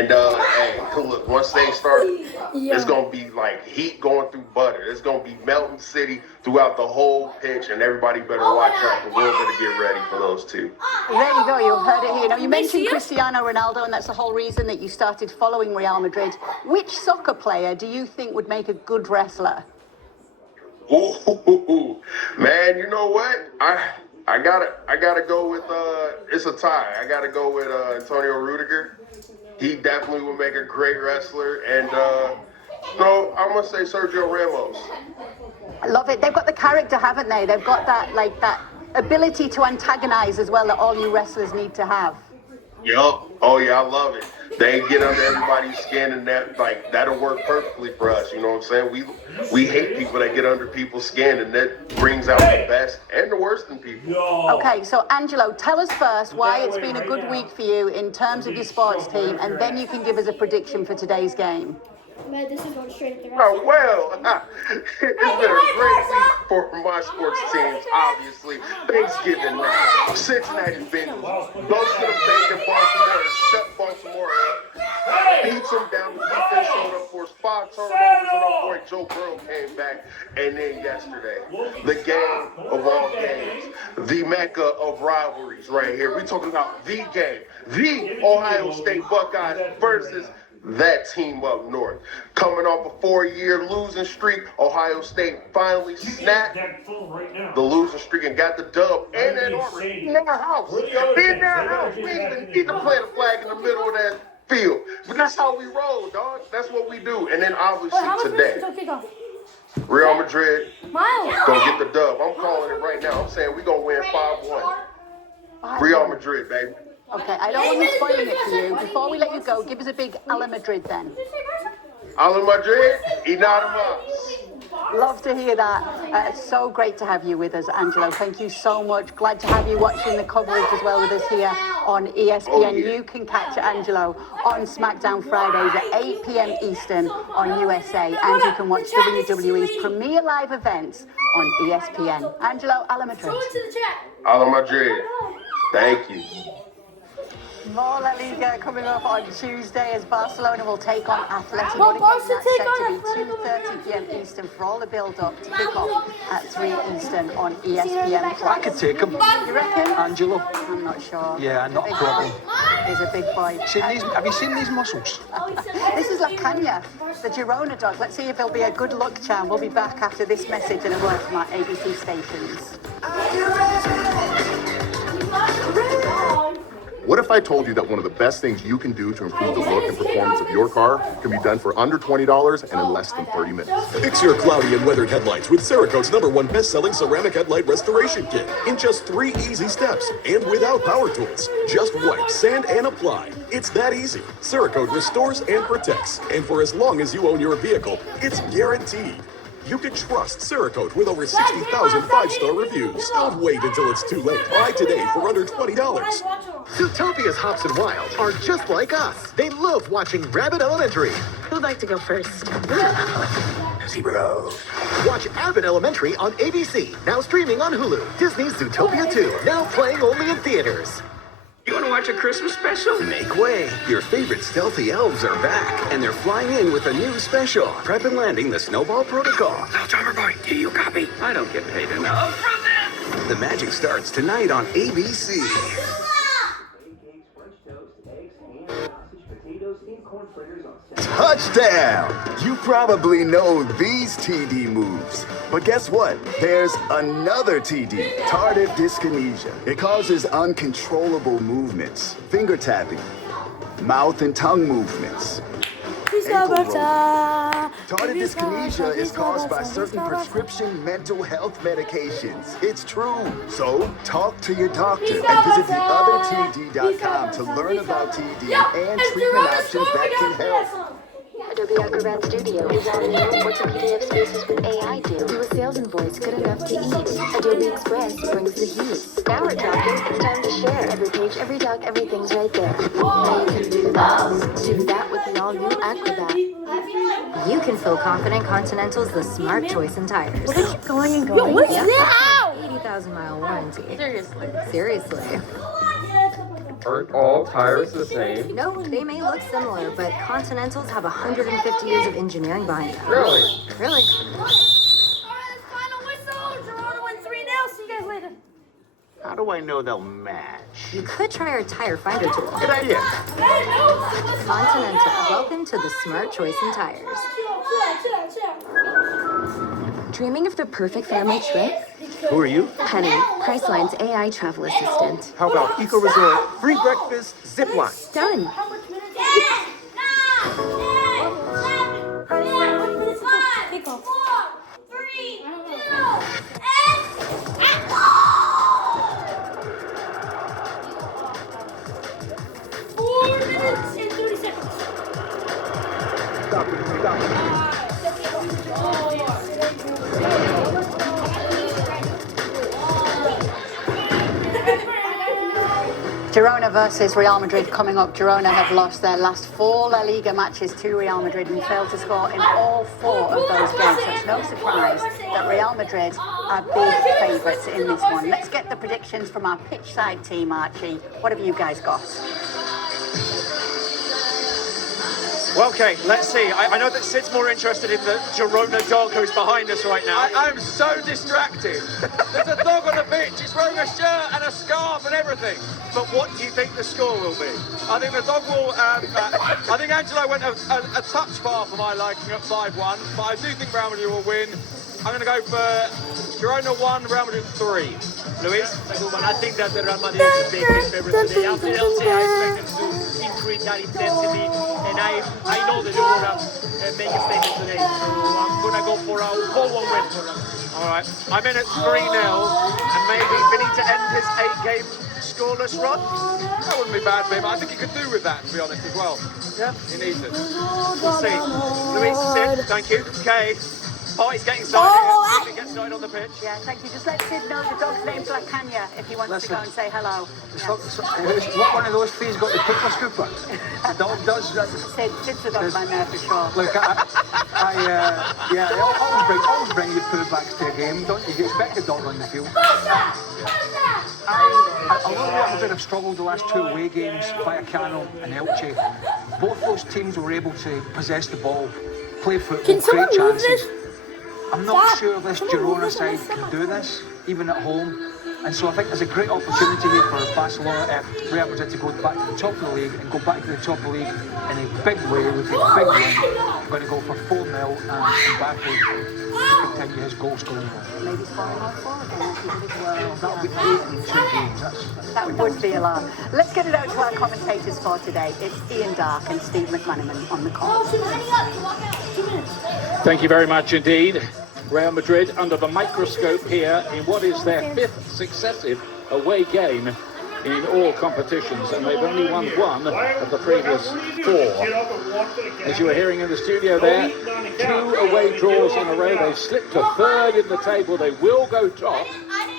And hey, look, once they start, it's gonna be like heat going through butter. It's gonna be melting city throughout the whole pitch, and everybody better watch out. The world better get ready for those two. There you go. You've heard it here. Now, you mentioned Cristiano Ronaldo, and that's the whole reason that you started following Real Madrid. Which soccer player do you think would make a good wrestler? Ooh, man, you know what? I gotta go with it's a tie. I gotta go with Antonio Rudiger. He definitely will make a great wrestler, and no, I'm gonna say Sergio Ramos. I love it. They've got the character, haven't they? They've got that ability to antagonize as well that all you wrestlers need to have. Yup. Oh yeah, I love it. They get under everybody's skin, and that'll work perfectly for us. You know what I'm saying? We hate people that get under people's skin, and that brings out the best and the worst in people. Okay, so Angelo, tell us first why it's been a good week for you in terms of your sports team, and then you can give us a prediction for today's game. Man, this is going straight at the Oh, well, it's been a great week for my sports teams, obviously. Thanksgiving night, Cincinnati Bengals, go to the bank in Baltimore and shut Baltimore up. Beats them down, the defense showed up for us, 5 turnovers, and our boy Joe Burrow came back. And then yesterday, the game of all games, the mecca of rivalries right here. We're talking about the game, the Ohio State Buckeyes versus that team up north. Coming off a 4-year losing streak, Ohio State finally snapped the losing streak and got the dub. And Ann Arbor in their house. In their house. We even need to plant a flag in the middle of that field. But that's how we roll, dog. That's what we do. And then obviously today, Real Madrid gonna get the dub. I'm calling it right now. I'm saying we're gonna win 5-1. Real Madrid, baby. Okay, I don't want you spoiling it for you. Before we let you go, give us a big Ala Madrid then. Ala Madrid, y nada más. Love to hear that. It's so great to have you with us, Angelo. Thank you so much. Glad to have you watching the coverage as well with us here on ESPN. Oh, yeah. You can catch Angelo on SmackDown Fridays at 8 p.m. Eastern on USA, and you can watch WWE's premier live events on ESPN. Angelo, Ala Madrid. Ala Madrid. Thank you. More La Liga coming up on Tuesday as Barcelona will take on Athletic. That's set to be 2:30 p.m. Eastern for all the build-up to kick off at 3 Eastern on ESPN+. I could take him. You reckon? Angelo. I'm not sure. Yeah, not a problem. He's a big boy. Have you seen these muscles? This is La Caña, the Girona dog. Let's see if it'll be a good luck charm. We'll be back after this message and a word from our ABC stations. What if I told you that one of the best things you can do to improve the look and performance of your car can be done for under $20 and in less than 30 minutes? Fix your cloudy and weathered headlights with Cerakote's #1 best-selling ceramic headlight restoration kit in just 3 easy steps and without power tools. Just wipe, sand, and apply. It's that easy. Cerakote restores and protects, and for as long as you own your vehicle, it's guaranteed. You can trust Cerakote with over 60,000 5-star reviews. Don't wait until it's too late. Buy today for under $20. Zootopia's Hops and Wild are just like us. They love watching Rabbit Elementary. Who'd like to go first? Zebra. Watch Abbott Elementary on ABC. Now streaming on Hulu. Disney's Zootopia 2. Now playing only in theaters. You want to watch a Christmas special? Make way. Your favorite stealthy elves are back, and they're flying in with a new special. Prep and landing the Snowball Protocol. Now, Drummer Boy, do you copy? I don't get paid enough for this. The magic starts tonight on ABC. Touchdown! You probably know these TD moves. But guess what? There's another TD, tardive dyskinesia. It causes uncontrollable movements, finger tapping, mouth and tongue movements. Tardive dyskinesia is caused by certain prescription mental health medications. It's true. So, talk to your doctor and visit theothertd.com to learn about TD and treatment options that can help. Adobe Acrobat Studio is on you. What do PDF spaces with AI do? Do a sales invoice good enough to eat? Adobe Express brings the heat. Now we're talking. It's time to share. Every page, every doc, everything's right there. Now you can do that with the all-new Acrobat. You can feel confident Continental's the smart choice in tires. We're gonna keep going and going. Yo, what's that? 80,000 mile warranty. Seriously. Seriously. Aren't all tires the same? No, they may look similar, but Continentals have 150 years of engineering behind them. Really? Really? Final whistle. Girona wins 3-0. See you guys later. How do I know they'll match? You could try our tire finder tool. Good idea. Continental, welcome to the smart choice in tires. Dreaming of the perfect family trip? Who are you? Honey, Priceline's AI travel assistant. How about Eco Resort, free breakfast, zip line? Done. Girona versus Real Madrid coming up. Girona have lost their last 4 La Liga matches to Real Madrid and failed to score in all 4 of those games. So it's no surprise that Real Madrid are big favourites in this one. Let's get the predictions from our pitch side team, Archie. What have you guys got? Well, okay, let's see. I know that Sid's more interested in the Girona dog who's behind us right now. I'm so distracted. There's a dog on the pitch. He's wearing a shirt and a scarf and everything. But what do you think the score will be? I think the dog will... I think Angelo went a touch far for my liking at 5-1, but I do think Real Madrid will win. I'm going to go for Girona 1, Real Madrid 3. Luis? I think that the Real Madrid is the big favorite today. After LC, I expect them to increase that intensity, and I know that they will make a statement today. So I'm going to go for a 4-1 win for them. All right, I'm in at 3-0, and maybe Vinny to end his 8-game scoreless run. That wouldn't be bad for him. I think he could do with that, to be honest, as well. Yeah, he needs it. We'll see. Luis, Sid, thank you. Okay. Party's getting started. You can get started on the pitch. Yeah, thank you. Just let Sid know the dog's name's La Cagna if he wants to go and say hello. What one of those three's got the paper scooper? The dog does. Sid's the dog man there for sure. Look, always bring your poo backs to a game, don't you? You expect a dog on the field. Although Real Madrid have struggled the last 2 away games, Vallecano and Elche, both those teams were able to possess the ball, play football, create chances. I'm not sure this Girona side can do this, even at home. And so I think there's a great opportunity here for Barcelona, Real Madrid to go back to the top of the league and go back to the top of the league in a big way with a big win. I'm going to go for 4-0 and Mbappe to continue his goal scoring. Maybe scoring all 4 again. Well, that'll be 8 in 2 games. That would be a lot. Let's get it out to our commentators for today. It's Ian Dark and Steve McManaman on the call. Thank you very much indeed. Real Madrid under the microscope here in what is their 5th successive away game in all competitions, and they've only won 1 of the previous 4. As you were hearing in the studio there, 2 away draws in a row. They've slipped to 3rd in the table. They will go top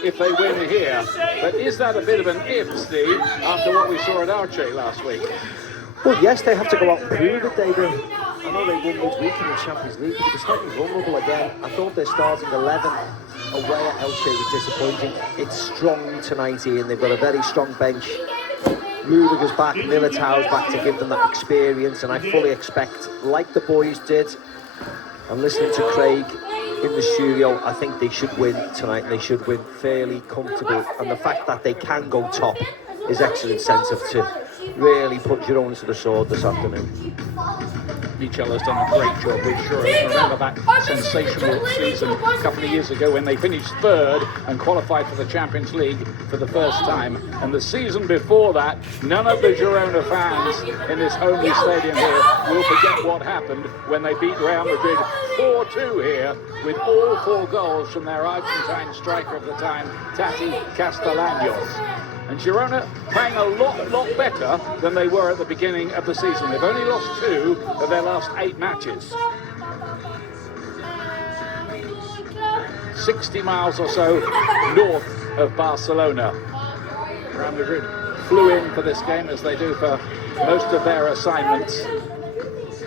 if they win here. But is that a bit of an if, Steve, after what we saw at Elche last week? Well, yes, they have to go out and prove it, David. I know they won midweek in the Champions League, but they're slightly vulnerable again. I thought their starting 11 away at Elche was disappointing. It's strong tonight, Ian. They've got a very strong bench. Rudiger's back, Militao's back to give them that experience, and I fully expect, like the boys did, and listening to Craig in the studio, I think they should win tonight. They should win fairly comfortably, and the fact that they can go top is excellent incentive to really put Girona to the sword this afternoon. Michel's done a great job with Girona. Remember that sensational season a couple of years ago when they finished 3rd and qualified for the Champions League for the first time. And the season before that, none of the Girona fans in this homely stadium here will forget what happened when they beat Real Madrid 4-2 here with all 4 goals from their Argentine striker of the time, Tati Castellanos. And Girona playing a lot better than they were at the beginning of the season. They've only lost 2 of their last 8 matches. 60 miles or so north of Barcelona. Real Madrid flew in for this game, as they do for most of their assignments.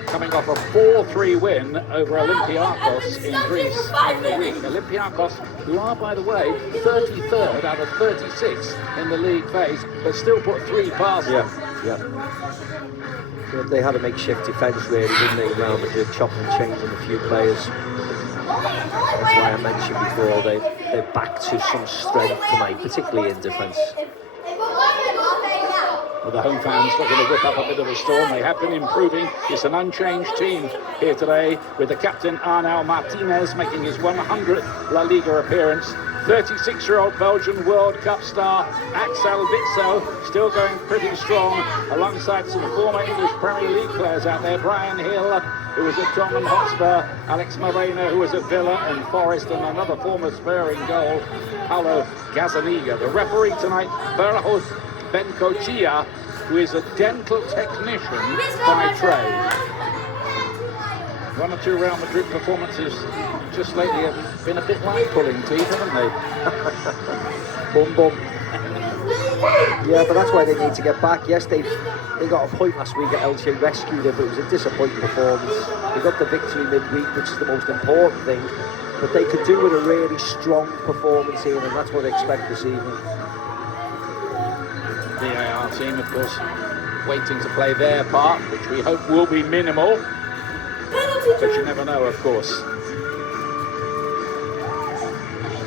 coming off a 4-3 win over Olympiacos in Greece in the week. Olympiacos, who are, by the way, 33rd out of 36 in the league phase, but still put 3 past them. Yeah. They had a makeshift defence, really, didn't they? Real Madrid chopping and changing a few players. That's why I mentioned before they're back to some strength tonight, particularly in defence. Well, the home fans looking to whip up a bit of a storm. They have been improving. It's an unchanged team here today, with the captain Arnau Martinez making his 100th La Liga appearance. 36-year-old Belgian World Cup star Axel Witsel still going pretty strong, alongside some former English Premier League players out there. Brian Hill, who was at Tottenham Hotspur, Alex Moreno, who was at Villa and Forest, and another former Spur in goal, Paulo Gazzaniga. The referee tonight, Berhos Bencochia, who is a dental technician by trade. 1 or 2 Real Madrid performances just lately have been a bit like pulling teeth, haven't they? Boom, boom. Yeah, but that's why they need to get back. Yes, they got a point last week at Elche, rescued it, but it was a disappointing performance. They got the victory midweek, which is the most important thing, but they could do with a really strong performance here, and that's what I expect this evening. VAR team, of course, waiting to play their part, which we hope will be minimal, but you never know, of course.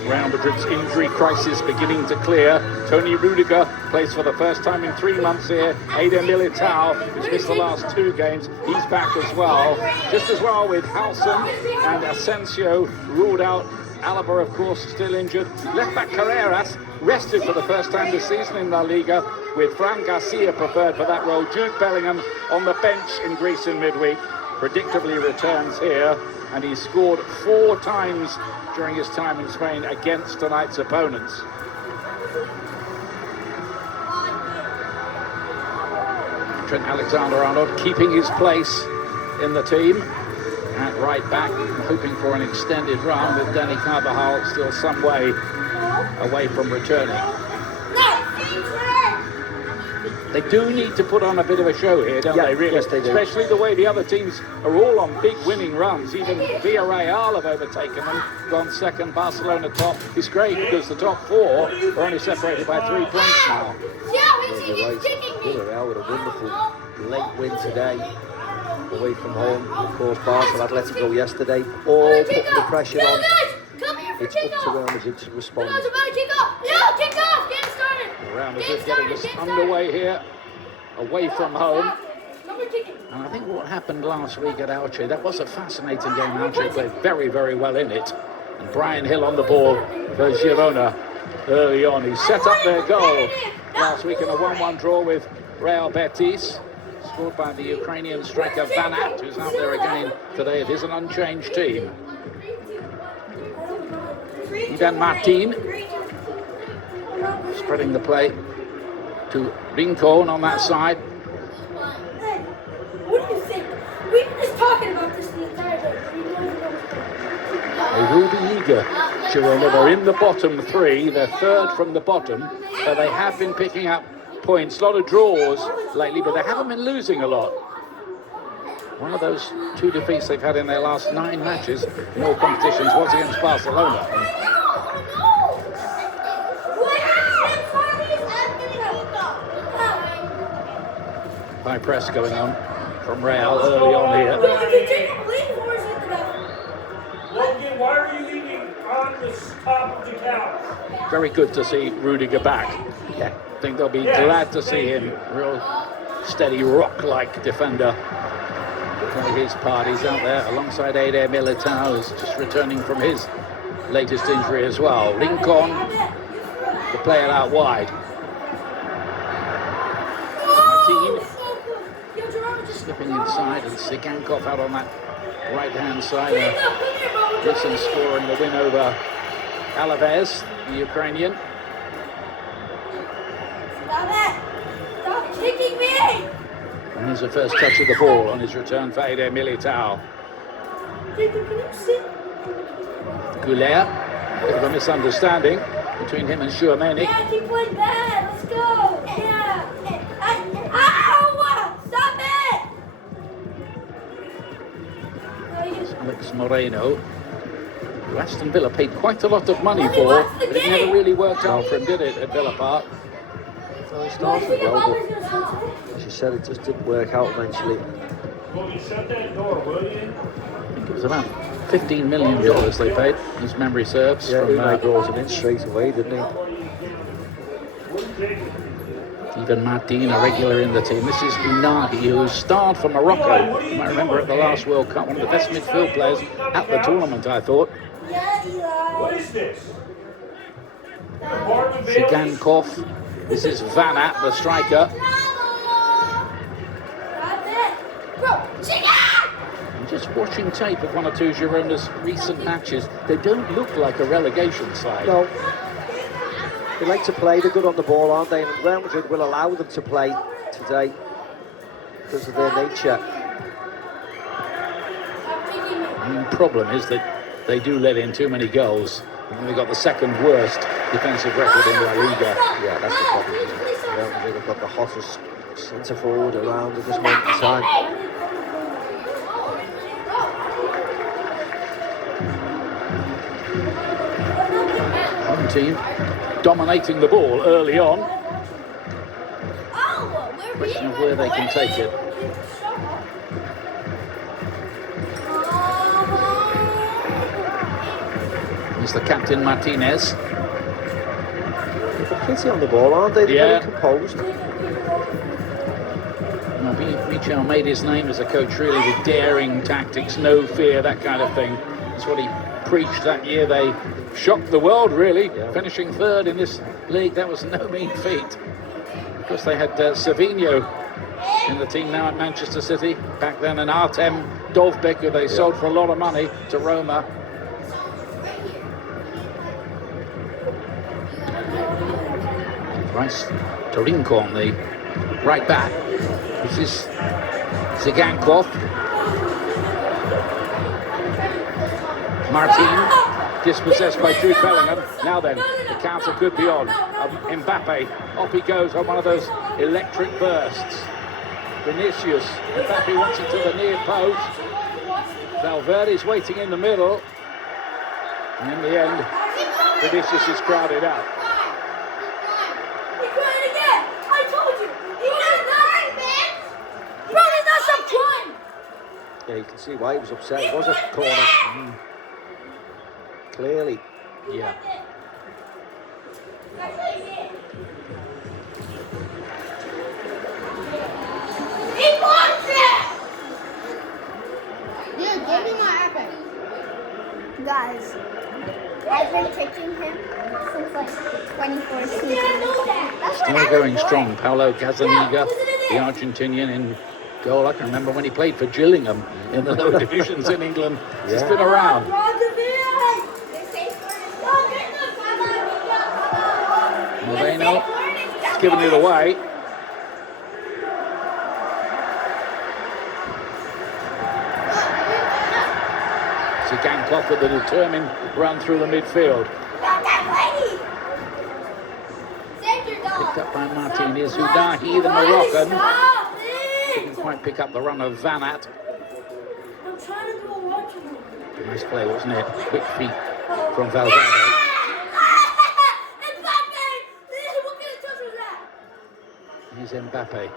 Real Madrid's injury crisis beginning to clear. Tony Rudiger plays for the first time in 3 months here. Eder Militao, who's missed the last 2 games, he's back as well. Just as well with Halson and Asensio ruled out. Alaba, of course, still injured. Left-back Carreras rested for the first time this season in La Liga, with Fran Garcia preferred for that role. Jude Bellingham on the bench in Greece in midweek predictably returns here, and he scored 4 times during his time in Spain against tonight's opponents. Trent Alexander-Arnold keeping his place in the team at right back, hoping for an extended run, with Danny Carvajal still some way away from returning. They do need to put on a bit of a show here, don't they, really? Yes, they do. Especially the way the other teams are all on big winning runs. Even Villarreal have overtaken them, gone second, Barcelona top. It's great because the top 4 are only separated by 3 points now. Yeah, you're right. Villarreal with a wonderful late win today, away from home. Of course, Barcelona let it go yesterday, all putting the pressure on. It's up to Real Madrid to respond. Real Madrid getting us underway here, away from home. And I think what happened last week at Elche, that was a fascinating game. Elche played very, very well in it. And Brian Hill on the ball for Girona early on. He set up their goal last week in a 1-1 draw with Real Betis, scored by the Ukrainian striker Van Aert, who's out there again today. It is an unchanged team. Ivan Martin spreading the play to Rincon on that side. What do you think? We've been just talking about this the entire day. They will be eager. Girona, they're in the bottom 3. They're 3rd from the bottom, but they have been picking up points. A lot of draws lately, but they haven't been losing a lot. One of those 2 defeats they've had in their last 9 matches in all competitions was against Barcelona. High press going on from Real early on here. Logan, why are you leaving on the top of the couch? Very good to see Rudiger back. Yeah. I think they'll be glad to see him. Real steady, rock-like defender. Play his part. He's out there alongside Eder Militao, who's just returning from his latest injury as well. Rincon, the player out wide. Martin slipping inside, and Sigankov out on that right-hand side. Wilson scoring the win over Alaves, the Ukrainian. Stop kicking me! And here's the first touch of the ball on his return for Eder Militao. Goulet, bit of a misunderstanding between him and Chouameni. Yeah, he played bad. Let's go. Yeah. Ow! Stop it! Alex Moreno, who Aston Villa paid quite a lot of money for, but it never really worked out for him, did it, at Villa Park? So he started well, but as you said, it just didn't work out eventually. I think it was about $15 million they paid, his memory serves. Yeah, from, he brought him in straight away, didn't he? Even Martin, a regular in the team. This is Unahi, who starred for Morocco. You might remember at the last World Cup, one of the best midfield players at the tournament, I thought. What is this? Zigankov. This is Van Aert, the striker. I'm just watching tape of one or two Girona's recent matches. They don't look like a relegation side. No. They like to play, they're good on the ball, aren't they? And Real Madrid will allow them to play today because of their nature. The problem is that they do let in too many goals. And they've got the second worst defensive record in La Liga. Yeah, that's the problem. Real Madrid have got the hottest centre forward around at this moment in time. One team dominating the ball early on. Question of where they can take it. Here's the captain Martinez. They're pretty on the ball, aren't they? They're very composed. Michel made his name as a coach really with daring tactics, no fear, that kind of thing. That's what he preached that year. They shocked the world, really, finishing third in this league. That was no mean feat. Of course, they had Savinho in the team now at Manchester City. Back then, an Artem Dovbek, who they sold for a lot of money to Roma. Rice to Rincon, the right back. This is Zigankov. Martin, dispossessed by Jude Bellingham. Now then, the counter could be on. Mbappe, off he goes on one of those electric bursts. Vinicius, Mbappe wants it to the near post. Valverde's waiting in the middle. And in the end, Vinicius is crowded out. Yeah, you can see why he was upset. It was a corner. Clearly. Yeah. He wants it! Dude, give me my iPad. Guys, I've been kicking him since like 2014. Still going strong. Paulo Gazzaniga, the Argentinian in goal. I can remember when he played for Gillingham in the lower divisions in England. He's been around. Moreno, he's giving it away. Zigankov with a determined run through the midfield. Picked up by Martinez, Unahi, the Moroccan. Didn't quite pick up the run of Van Aert. Nice play, wasn't it? Quick feet from Valverde. Here's Mbappe.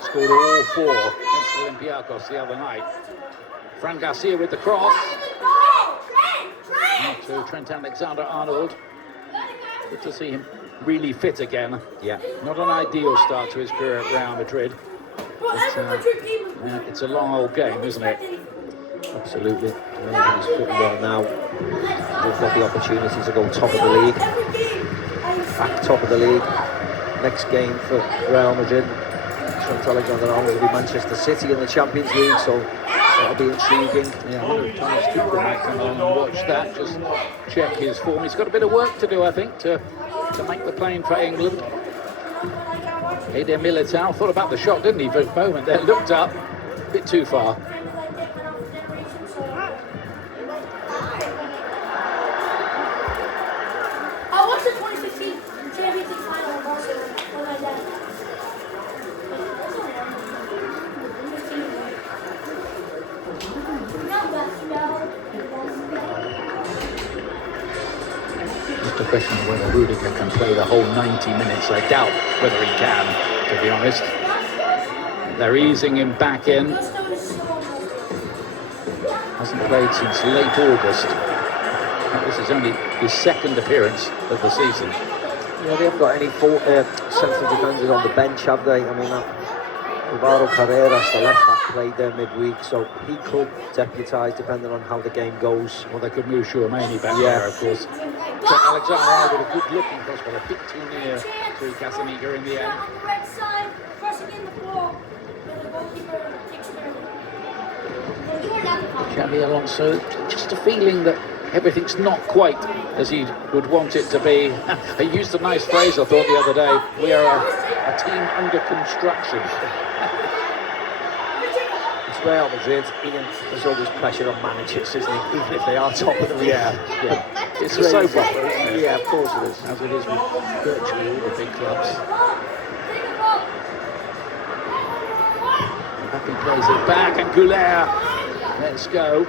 Scored all four against Olympiacos the other night. Fran Garcia with the cross. Now to Trent Alexander-Arnold. Good to see him really fit again. Yeah. Not an ideal start to his career at Real Madrid. But, it's a long old game, isn't it? Absolutely. He's fitting well now. They've got the opportunity to go top of the league. Back top of the league. Next game for Real Madrid. Trent Alexander-Arnold will be Manchester City in the Champions League, so that'll be intriguing. Yeah, I wonder if Thomas Tuchel might come along and watch that, just check his form. He's got a bit of work to do, I think, to make the plane for England. Eder Militao thought about the shot, didn't he, for a moment there? Looked up, a bit too far. I watched the 2015 Champions League final in Barcelona with my dad. The question of whether Rudiger can play the whole 90 minutes, I doubt whether he can, to be honest. They're easing him back in. Hasn't played since late August. This is only his second appearance of the season. Yeah, they haven't got any central defenders on the bench, have they? I mean, Alvaro Carreras, the left back, played there midweek, so he could deputise depending on how the game goes. Well, they could move Chouameni back there, of course. Trent Alexander with a good looking cross, but a bit too near to Casemiro in the end. Xabi Alonso, just a feeling that everything's not quite as he would want it to be. He used a nice phrase, I thought, the other day. We are a team under construction. It's Real Madrid, Ian. There's always pressure on managers, isn't it? Even if they are top of the league. Yeah. It's a soap opera, isn't it? Yeah, of course it is. As it is with virtually all the big clubs. Mbappe plays it back, and Goulet. Let's go.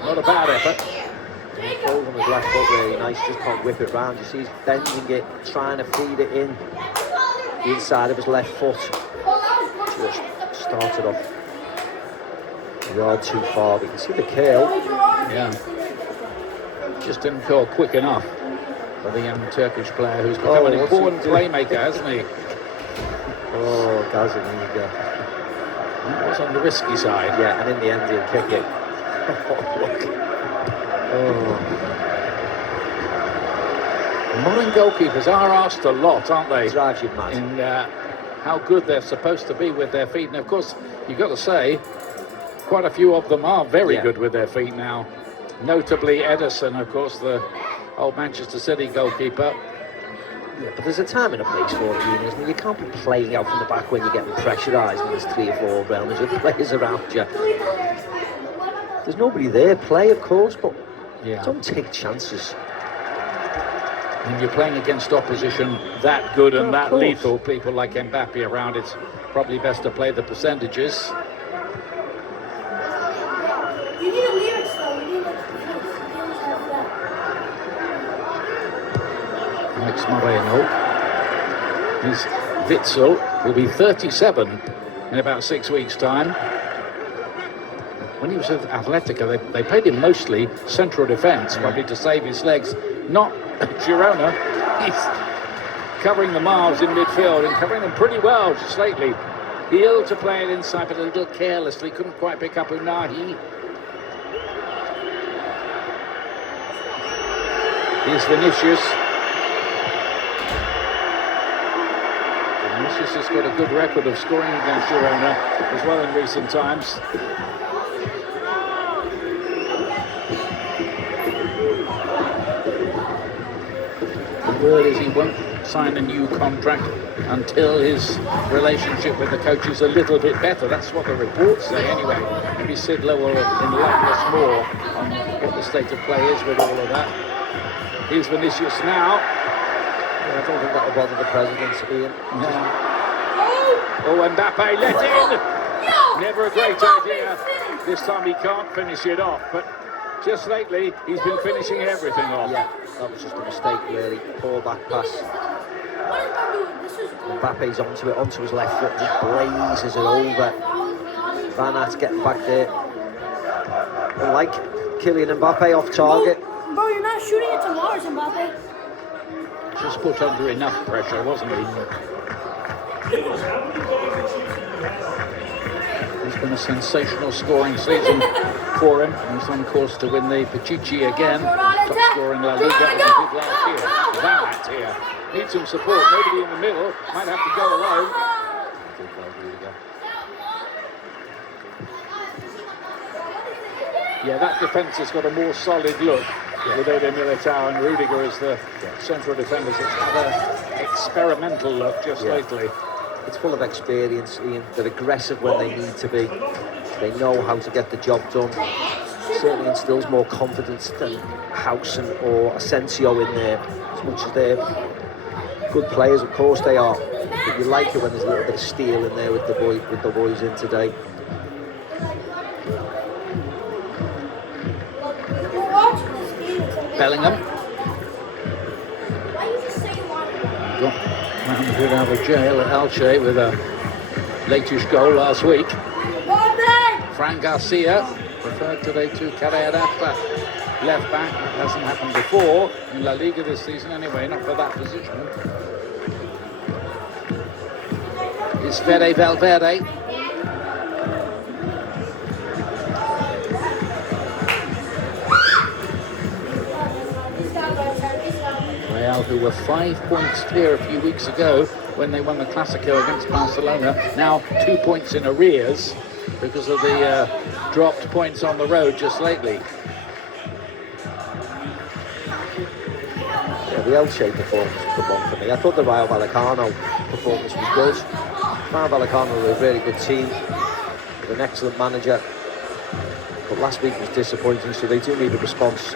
Not a bad effort. Falls on his left foot really nice, just can't whip it round. You see he's bending it, trying to feed it in the inside of his left foot. Just started off a yard too far, but you can see the curl. Yeah. Just didn't curl quick enough for the young Turkish player who's become an important playmaker, hasn't he? Oh, Casemiro. That was on the risky side. Yeah, and in the end he'll kick it. Look. Oh. Modern goalkeepers are asked a lot, aren't they? Drives you mad. In how good they're supposed to be with their feet. And of course, you've got to say, quite a few of them are very good with their feet now. Notably Ederson, of course, the old Manchester City goalkeeper. Yeah, but there's a time and a place for it, Ian, isn't there? You can't be playing out from the back when you're getting pressurised and there's 3 or 4 Real Madrid players around you. There's nobody there. Play, of course, but don't take chances. When you're playing against opposition that good and that lethal, people like Mbappe around, it's probably best to play the percentages. You need a lyrics though. You need Alex Moreno. His Witzel will be 37 in about 6 weeks' time. When he was with Atletico, they played him mostly central defence, probably to save his legs. Not Girona. He's covering the miles in midfield and covering them pretty well just lately. Heel to play it inside, but a little carelessly. Couldn't quite pick up Unahi. Here's Vinicius. Vinicius has got a good record of scoring against Girona as well in recent times. The word is he won't sign a new contract until his relationship with the coach is a little bit better. That's what the reports say anyway. Maybe Sid Lowe will enlighten us more on what the state of play is with all of that. Here's Vinicius now. Yeah, I don't think that'll bother the president, Ian. No. Oh, Mbappe let in! Never a great idea. This time he can't finish it off, but just lately he's been finishing everything off. Yeah, that was just a mistake really. Poor back pass. Mbappe's onto it, onto his left foot, just blazes it over. Van Aert getting back there. And like Kylian Mbappe off target. Bro, you're not shooting it to Mars, Mbappe. Just put under enough pressure, wasn't he? It's been a sensational scoring season for him. He's on course to win the Pichichi again. Top scorer in La Liga as he did last year. Van Aert here. Needs some support. Nobody in the middle. Might have to go alone. Yeah, that defence has got a more solid look with Eder Militao and Rudiger as the central defenders. It's had an experimental look just lately. It's full of experience, Ian. They're aggressive when they need to be. They know how to get the job done. Certainly instills more confidence than Housen or Asensio in there. As much as they're good players, of course they are. But you like it when there's a little bit of steel in there with the boys in today. Bellingham. Madrid out of jail at Elche with a latest goal last week. Fran Garcia referred today to Carrera, left back. That hasn't happened before in La Liga this season anyway, not for that position. It's Fede Valverde. Real, who were 5 points clear a few weeks ago when they won the Clásico against Barcelona, now 2 points in arrears because of the dropped points on the road just lately. Yeah, the Elche performance was the one for me. I thought the Rayo Vallecano performance was good. Rayo Vallecano were a really good team with an excellent manager, but last week was disappointing, so they do need a response.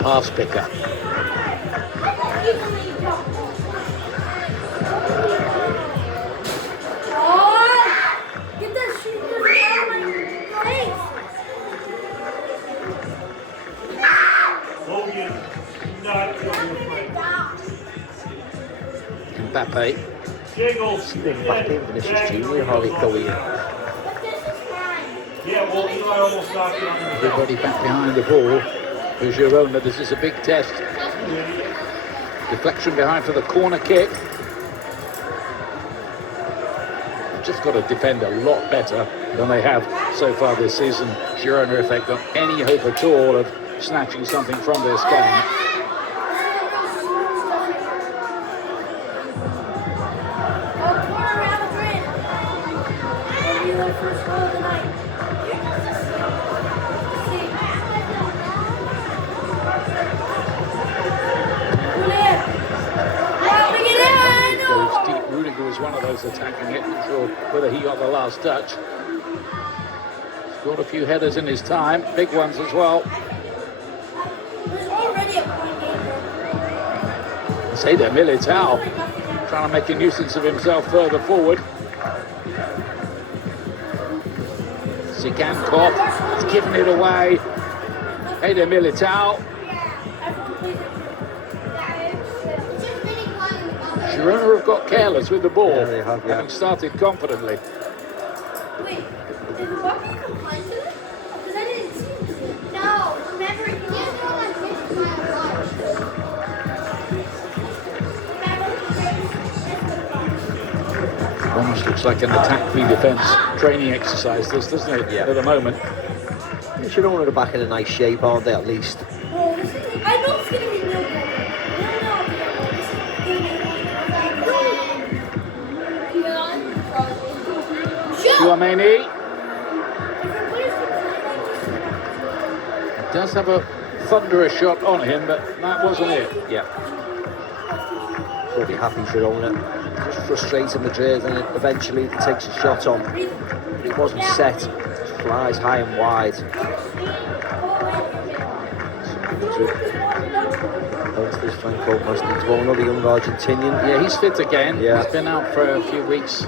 Pass picker. Mbappe. Mbappe and Vinicius Junior hardly go in. Everybody back behind the ball. For Girona, this is a big test. Deflection behind for the corner kick. Just got to defend a lot better than they have so far this season. Girona, if they've got any hope at all of snatching something from this game. One of those attacking it, not sure whether he got the last touch. Scored a few headers in his time, big ones as well. Cedar Militao trying to make a nuisance of himself further forward. Zigankov has given it away. Cedar Militao. Girona have got careless with the ball, yeah, they have, having started confidently. Wait, did Bucky complain to them? Because I didn't see it. No, remember, he didn't go on 50 mile line. Almost looks like an attack v defence training exercise, this, doesn't it, at the moment? Girona are back in a nice shape, aren't they, at least? I know it's going to be real good. Tchouaméni does have a thunderous shot on him, but that wasn't it. Yeah. We'll be happy Girona. Just frustrating Madrid, and eventually it takes a shot on. But it wasn't set. It flies high and wide. This Franco Mastituono, another young Argentinian. Yeah, he's fit again. Yeah. He's been out for a few weeks.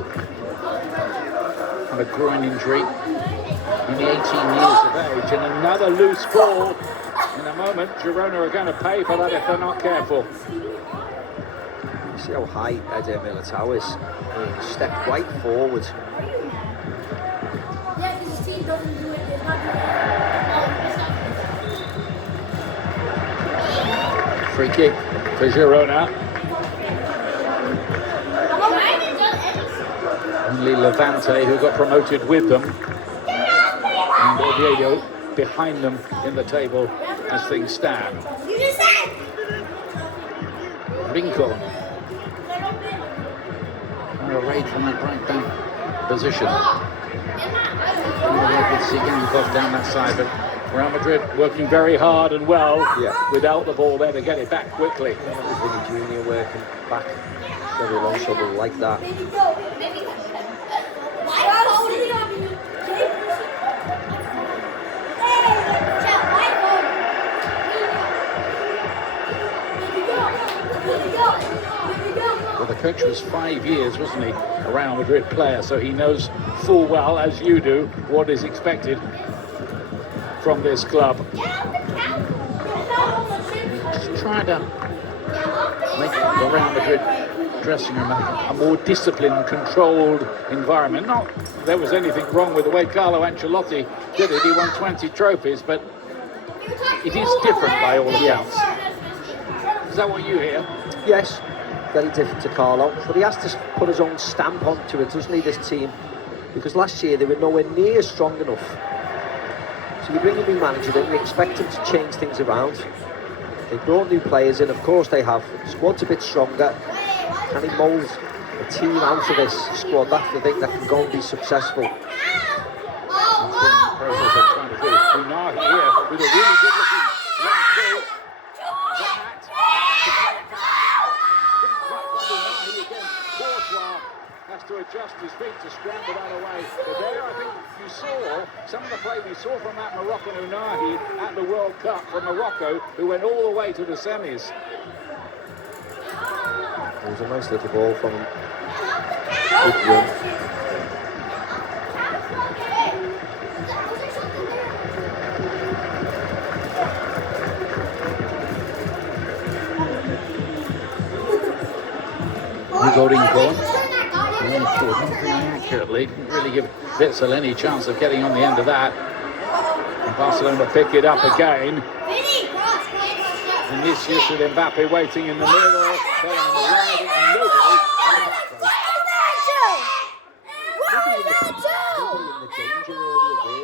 Had a groin injury. Only 18 years of age, and another loose ball. In a moment, Girona are going to pay for that if they're not careful. You see how high Eder Militao is. He stepped right forward. Yeah, because his team doesn't do it. They're not doing it. Free kick for Girona. Only Levante, who got promoted with them, and Oviedo behind them in the table as things stand. Rincon. A raid from that right back position. With Zigankov down that side, but Real Madrid working very hard and well without the ball there to get it back quickly. Vinny Junior working back very long shovel like that. Well, the coach was 5 years, wasn't he, a Real Madrid player, so he knows full well, as you do, what is expected from this club. Just trying to make the Real Madrid dressing room a more disciplined, controlled environment. Not that there was anything wrong with the way Carlo Ancelotti did it. He won 20 trophies, but it is different by all accounts. Is that what you hear? Yes, very different to Carlo, but he has to put his own stamp onto it, doesn't he, this team? Because last year they were nowhere near strong enough. So you bring a new manager in, you expect him to change things around. They brought new players in, of course they have. The squad's a bit stronger. Can he mould a team out of this squad? That's the thing that can go and be successful. Unai here with a really good looking long through. Has to adjust his feet to scramble out of the way. But there, I think you saw some of the play we saw from that Moroccan Unai at the World Cup from Morocco, who went all the way to the semis. It was a nice little ball from him. Good run. Rigorinko. Very accurately, didn't really give Witsel any chance of getting on the end of that. And Barcelona pick it up again. Vinicius with Mbappe waiting in the middle.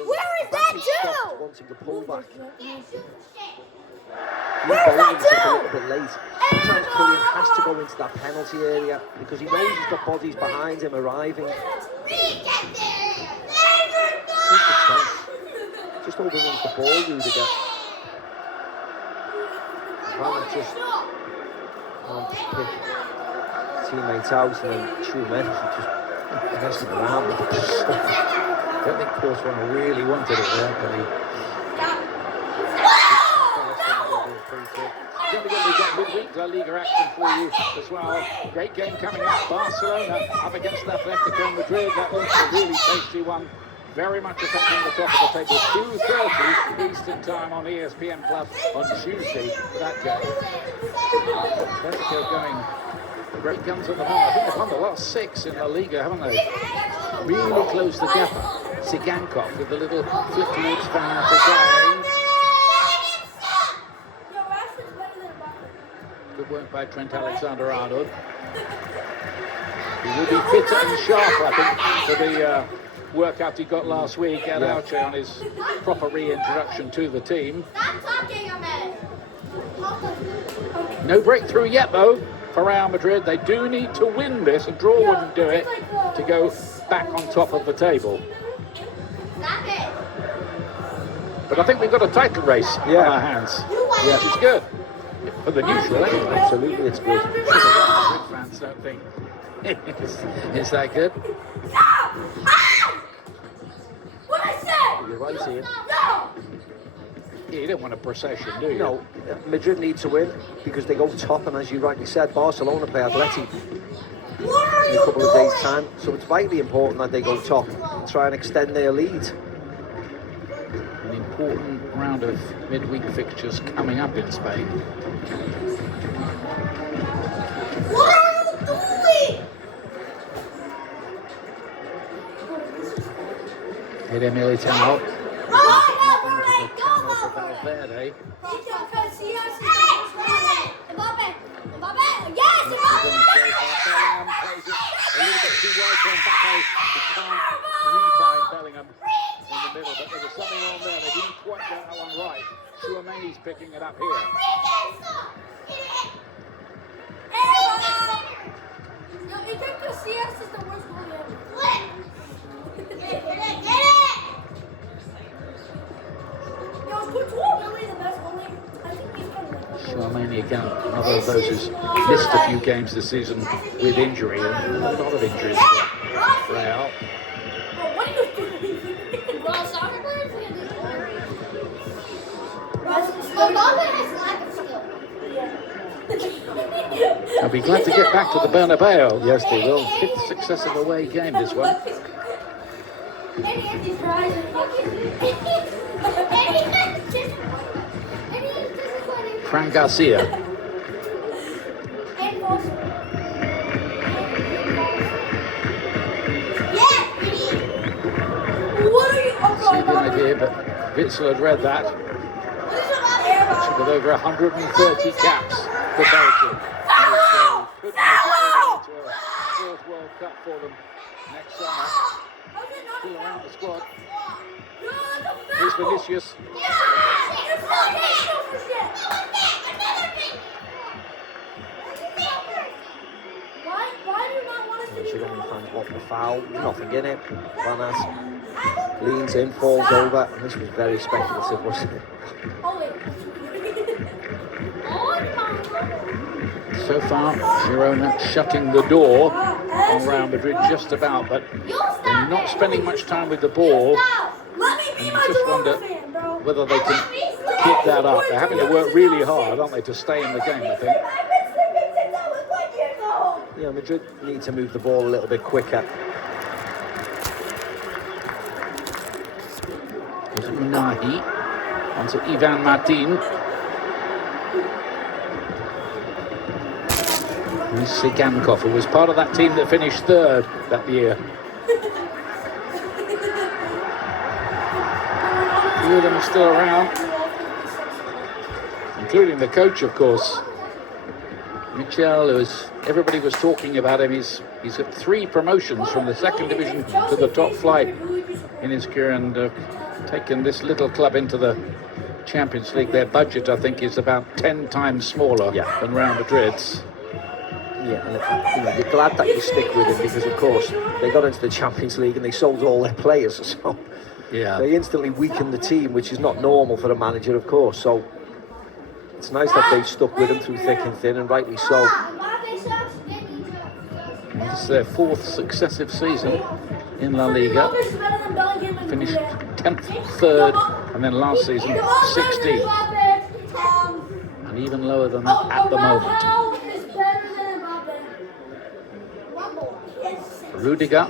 Where is that Joe? Wanting to pull back. Where's that Joe? A little bit late. Sometimes Kylian has to go into that penalty area because he knows he's got bodies behind him arriving. Just overruns the ball, Rudiger. Can't just pick teammates out and then true men just messing around with it. I don't think Courtois really wanted it there, but he... Don't forget we've got midweek La Liga action for you as well. Great game coming up. Barcelona up against Atletico Madrid. That was a really tasty one. Very much affecting the top of the table. 2:30 Eastern time on ESPN Plus on Tuesday for that game. Atletico going great guns at the moment. I think they've won the last 6 in La Liga, haven't they? Really closed the gap. Sigankov with a little flip towards Van again. Good work by Trent Alexander-Arnold. He will be fitter and sharper, I think, for the workout he got last week at Elche on his proper reintroduction to the team. No breakthrough yet, though, for Real Madrid. They do need to win this. A draw wouldn't do it to go back on top of the table. But I think we've got a title race on our hands, which is good. For the neutral, anyway. Absolutely, it's good. Madrid fans don't think it's that good. What I said? You're right, Ian. You don't want a procession, do you? No, Madrid need to win because they go top, and as you rightly said, Barcelona play Atleti in a couple of days' time. So it's vitally important that they go top and try and extend their lead. An important round of midweek fixtures coming up in Spain. What are you doing? Ede Militao. Valverde. A little bit too wide for Mbappe. He can't re-find Bellingham in the middle, but there was something on there. They didn't quite get that one right. Chouameni's picking it up here. Chouameni again, another of those who's missed a few games this season with injury, and a lot of injuries for Real. I'll be glad to get back to the Bernabeu. Yes, they will. 5th successive away game, this one. Fran Garcia. See the idea, but Witzel had read that. With over 130 caps for Belgium. Putting into a fourth World Cup for them next summer. Still around the squad. Here's Vinicius. Girona fans want the foul, nothing in it. Van Aert leans in, falls over, and this was very speculative, wasn't it? So far, Girona shutting the door on Real Madrid just about, but they're not spending much time with the ball. And you just wonder whether they can keep that up. They're having to work really hard, aren't they, to stay in the game, I think. Yeah, Madrid need to move the ball a little bit quicker. There's Unahi onto Ivan Martin. Here's Sigankov, who was part of that team that finished third that year. A few of them are still around, including the coach, of course. Michel, everybody was talking about him. He's got 3 promotions from the second division to the top flight in his career, and taken this little club into the Champions League. Their budget, I think, is about 10 times smaller than Real Madrid's. Yeah, and you're glad that you stick with him because, of course, they got into the Champions League and they sold all their players, so they instantly weakened the team, which is not normal for a manager, of course. So it's nice that they've stuck with him through thick and thin, and rightly so. It's their 4th successive season in La Liga. Finished 10th, 3rd, and then last season 16th. And even lower than that at the moment. Rudiger.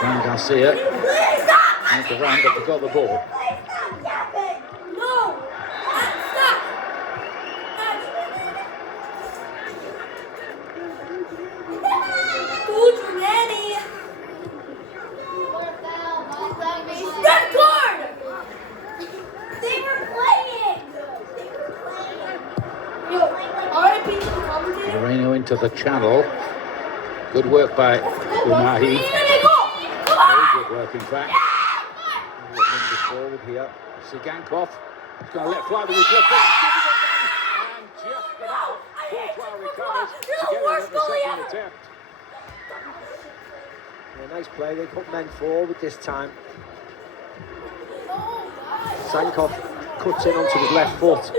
Fran Garcia. Trying to run, but forgot the ball. Moreno into the channel. Good work by Unahi. Very good work, in fact. Forward here. Sigankov. He's going to let fly with his left foot. And just about Courtois recovers to get in at the second attempt. Yeah, nice play. They put men forward this time. Sankov cuts in onto his left foot.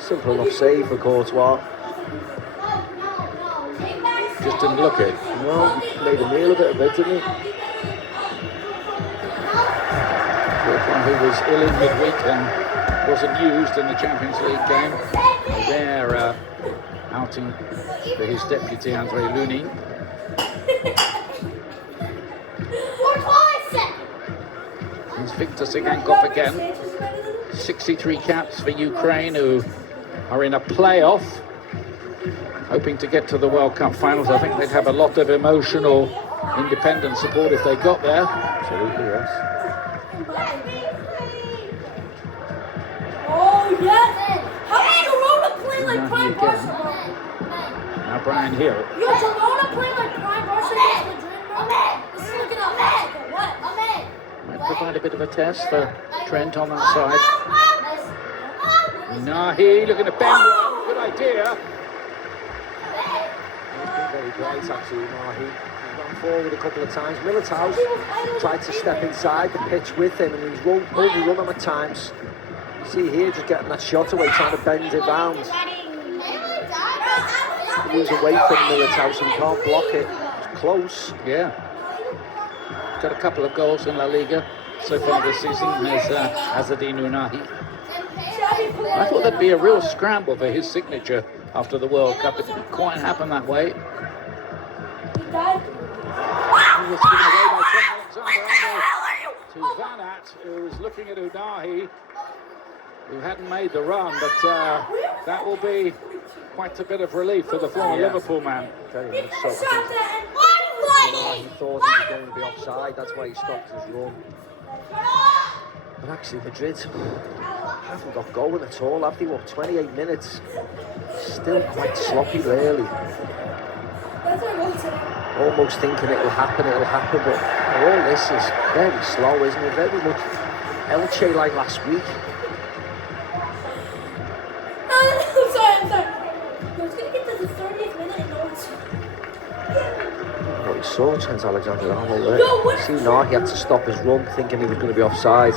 Simple enough save for Courtois. Just didn't look it. No, he made a meal of it a bit, didn't he? Courtois, who was ill in midweek and wasn't used in the Champions League game. A rare outing for his deputy, Andre Lunin. Here's Victor Sigankov again. 63 caps for Ukraine, who are in a playoff, hoping to get to the World Cup finals. I think they'd have a lot of emotional, independent support if they got there. Absolutely, yes. Oh, yes! How does Girona play like Prime Barcelona? Now Brian Hill. Yo, Girona play like Prime Barcelona against Madrid, bro? This is looking up like what? Might provide a bit of a test for Trent on that side. Nahi looking to bend one. Good idea. He's been very great, actually, Nahi. He's gone forward a couple of times. Militao tried to step inside the pitch with him, and he's overrun him at times. You see here, just getting that shot away, trying to bend it round. He was away from Militao, so he can't block it. It's close. Yeah. Got a couple of goals in La Liga so far this season as Azzedine Unahi. I thought there'd be a real scramble for his signature after the World Cup. It didn't quite happen that way. Yeah, It's given away by Trent Alexander-Arnold to Van Aert, who's looking at Unahi, who hadn't made the run, but that will be quite a bit of relief for the former Liverpool man. Very much so. I think he thought he was going to be offside, that's why he stopped his run. But actually Madrid haven't got going at all, have they? What, 28 minutes? Still quite sloppy, really. Almost thinking it'll happen, but all this is very slow, isn't it? Very much Elche like last week. I'm sorry. I was going to get to the 30th minute and no one's... What he saw, Trent Alexander-Arnold there. See, now he had to stop his run, thinking he was going to be offside.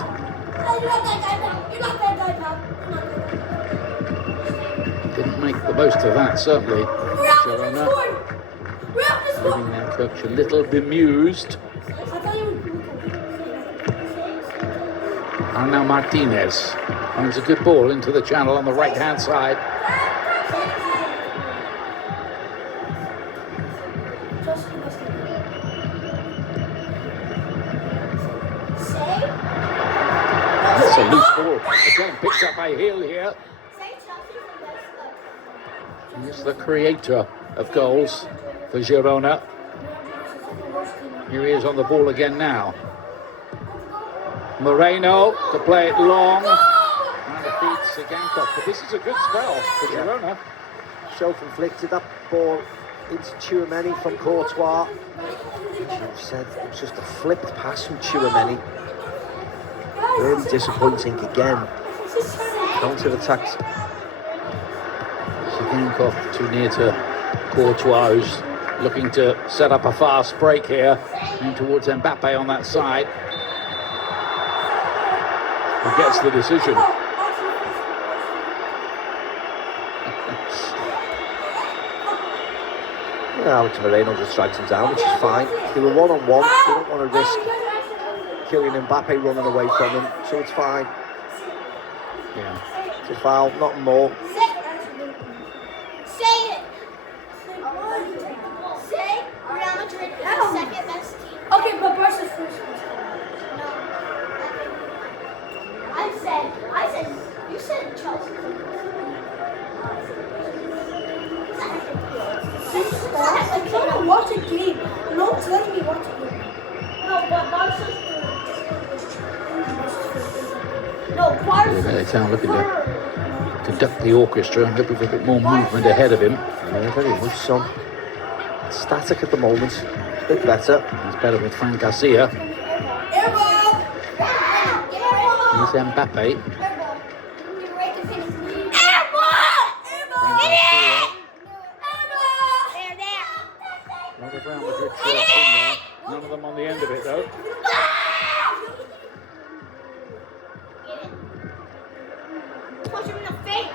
Didn't make the most of that, certainly. Girona leaving their coach a little bemused. And now Martinez finds a good ball into the channel on the right-hand side. That's a loose ball. Again, picked up by Hill here. He's the creator of goals for Girona. Here he is on the ball again now. Moreno to play it long. And defeats Sagankov. But this is a good spell for Girona. Self-inflicted, that ball into Tchouaméni from Courtois. As you said, it was just a flipped pass from Tchouaméni. Really disappointing again. Counter-attacked. Sagankov too near to Courtois, who's looking to set up a fast break here. And towards Mbappe on that side. Who gets the decision. Alex Moreno just drags him down, which is fine. They were one-on-one. They don't want to risk Kylian Mbappe running away from him, so it's fine. Yeah. It's a foul, not more. Say it! Say Real Madrid is the second best team. Okay, but Barca's first. No. I said, you said Chelsea. I can't watch a game. No one's letting me watch a game. No, but Barca's no, Barca's looking to conduct the orchestra, hoping for a bit more movement ahead of him. Yeah, very much so. Static at the moment. A bit better. He's better with Frank Garcia. Here's Mbappe. A lot of Real Madrid shirts in there. None of them on the end of it, though. Punch him in the face.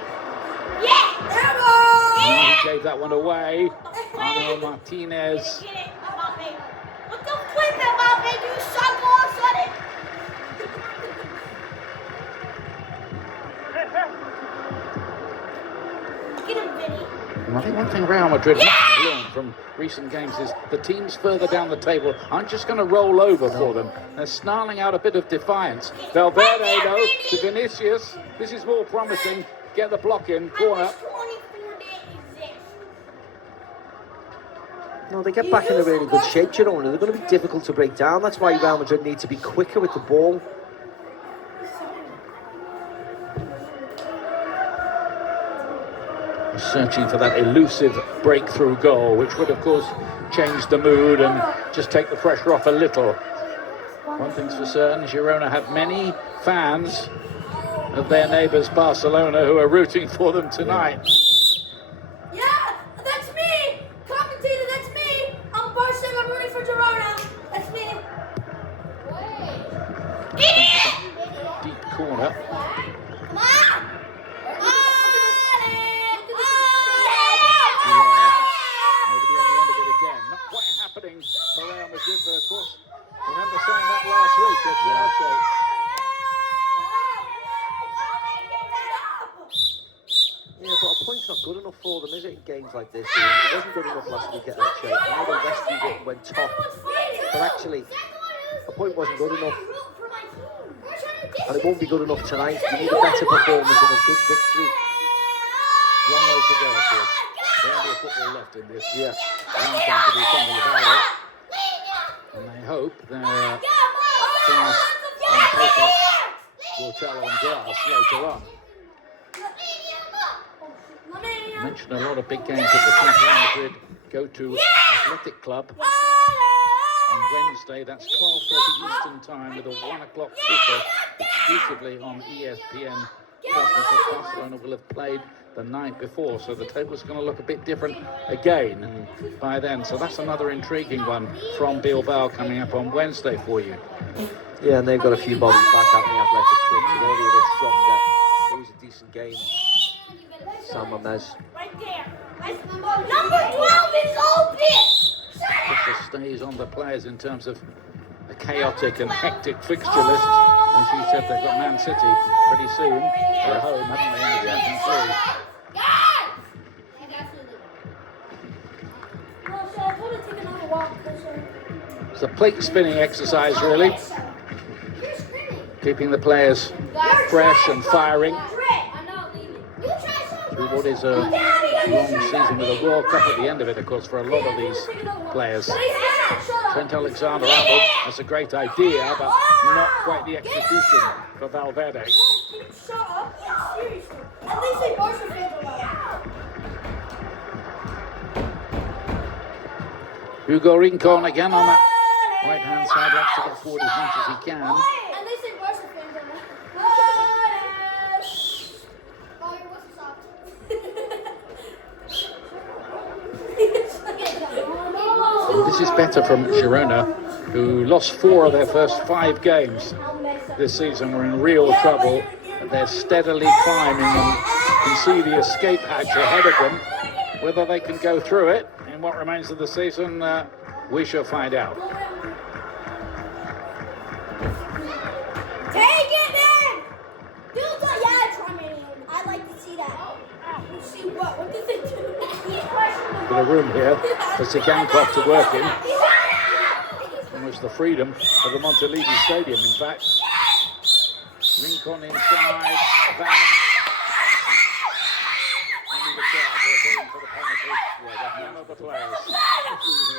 Now he gave that one away. Arno Martinez. What the flip, Mbappe? You suck all of a sudden. Get him, Vinny. I think one thing Real Madrid must learn from recent games is the teams further down the table aren't just going to roll over for them. They're snarling out a bit of defiance. Valverde, though, to Vinicius. This is more promising. Get the block in, corner. No, they get back in a really good shape, Girona. They're going to be difficult to break down. That's why Real Madrid need to be quicker with the ball. Searching for that elusive breakthrough goal, which would, of course, change the mood and just take the pressure off a little. One thing's for certain, Girona have many fans of their neighbours Barcelona who are rooting for them tonight. Yeah, that's me! Commentator, that's me! I'm Barcelona, I'm rooting for Girona. That's me. Deep corner. Come on! For Real Madrid, but of course, remember saying that last week at Yeah, but a point Training's not good enough for them, is it, in games like this? It wasn't good enough last week at Elche. I know they rested it and went top, but actually, a point wasn't good enough. And it won't be good enough tonight. You need a better performance and a good victory. Long way to go, of course. Plenty of football left in this. Yeah. One thing to do something about it. And they hope their class on paper will tell on grass later on. I mentioned a lot of big games at the Real Madrid go to Athletic Club on Wednesday. That's 12:30 Eastern time with a 1 o'clock kickoff exclusively on ESPN. Barcelona will have played the night before, so the table's going to look a bit different again by then. So that's another intriguing one from Bilbao coming up on Wednesday for you. Yeah, and they've got a few bodies back at the Athletic Club, so they'll be a bit stronger. It was a decent game. San Mamés. Right there. Number 12 is open! Pressure stays on the players in terms of a chaotic and hectic fixture list. As you said, they've got Man City pretty soon. They're home, haven't they, in the Champions League? It's a plate spinning exercise, really. Keeping the players fresh and firing through what is a long season with a World Cup at the end of it, of course, for a lot of these players. Trent Alexander-Arnold, that's a great idea, but not quite the execution for Valverde. Hugo Rincon again on that right-hand side, likes to get forward as much as he can. This is better from Girona, who lost 4 of their first 5 games this season. Were in real trouble. They're steadily climbing and can see the escape hatch ahead of them. Whether they can go through it in what remains of the season, we shall find out. Take it in! I'd like to see that. See what? What does it do? Bit of room here for Sikankov to work in. Almost the freedom of the Montilivi Stadium, in fact. Rincon inside. Only the crowd are for the penalty. Yeah, none of the players.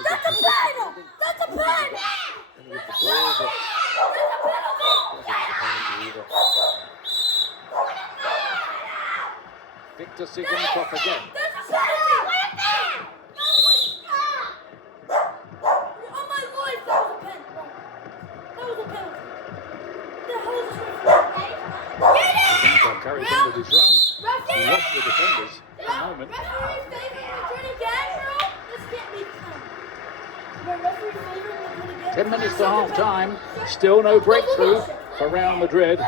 That's a penalty! That's a penalty! Victor Sikankov again. Carries on with his run. He lost the defenders at the moment. 10 minutes to half time. Still no breakthrough for Real Madrid,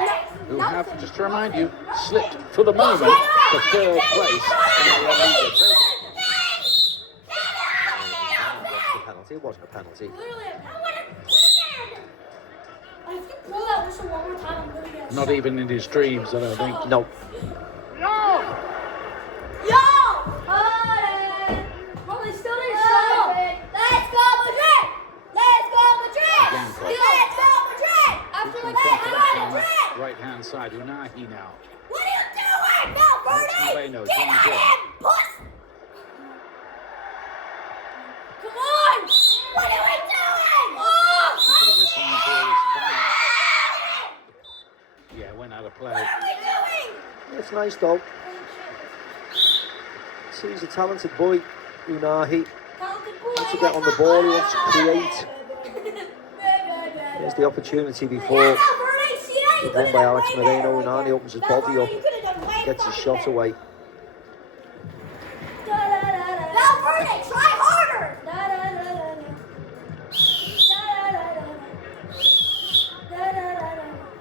who have, just to remind you, slipped for the moment to 3rd place in the La Liga table. It wasn't a penalty. Not even in his dreams, I don't think. No. Yo! Bro, they still didn't show up. Let's go Madrid! Let's go Madrid! Let's go Madrid! After like that, right-hand side, Unai now. what are you doing? Valverde! Moreno Get joins out in. of him, puss! Come on! What are we doing? Yeah, went out of play. What are we doing? It's nice though. See, he's a talented boy, Unai. He wants to get on the ball, he wants to create. Here's the opportunity before he's won by Alex Moreno. Unai opens his body up, gets his shot away. Valverde, try harder! I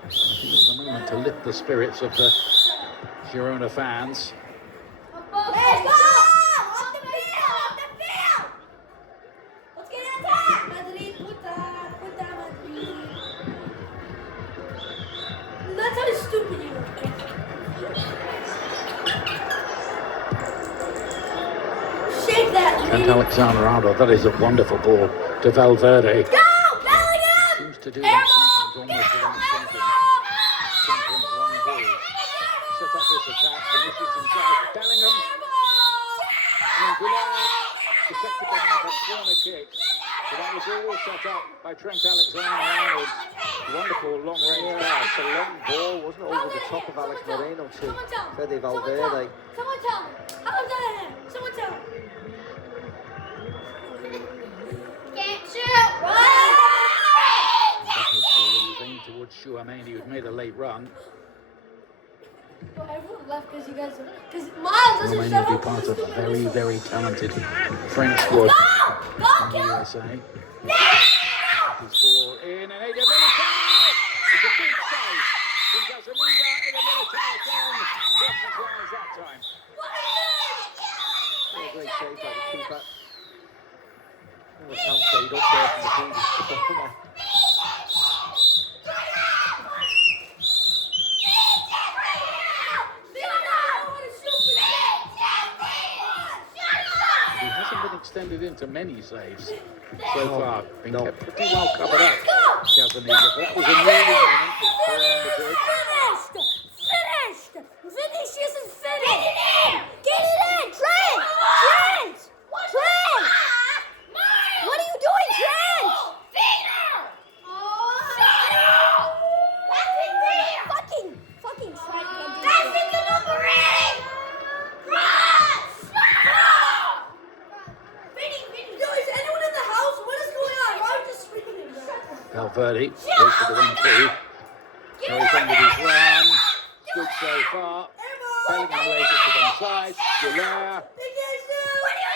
think it was a moment to lift the spirits of the Girona fans. Let's go! Off the field! Off the field! Let's get an attack! Madrid, puta Madrid. That's how stupid you look. Trent Alexander-Arnold. That is a wonderful ball to Valverde. Go! Bellingham! Seems to do that sometimes almost without thinking. Simple long balls. Set up this attack. Vinicius inside. Bellingham. Deflected behind that corner kick. So that was all set up by Trent Alexander-Arnold. Wonderful long-range pass. It's a long ball, wasn't it, over the top of Alex Moreno to Fede Valverde. Someone tell me. Someone tell me. Can't shoot. Towards Chouameni, who'd made a late run. Well, everyone left because you guys, because Miles doesn't Chouameni show will be up. part of a very, very talented French squad in the USA. His ball in, and Eder Militao! It's a big save from Gazaniga. Eder Militao again. Crosses lines that time. What a great save by the keeper. Oh, the count stayed up there from the previous corner. He hasn't been extended into many saves so far. Been kept pretty well covered up, Gazaniga. But that was a new moment for Madrid. Finished! Vinicius is finished! Get it in! Trent! What are you doing, Trent? Fucking Trent can't do that. Yo, is anyone in the house? What is going on? Why are you just screaming? Valverde goes for the 1-2. Carries on with his run. Good so far. Bellingham lays it to one side. Gillard.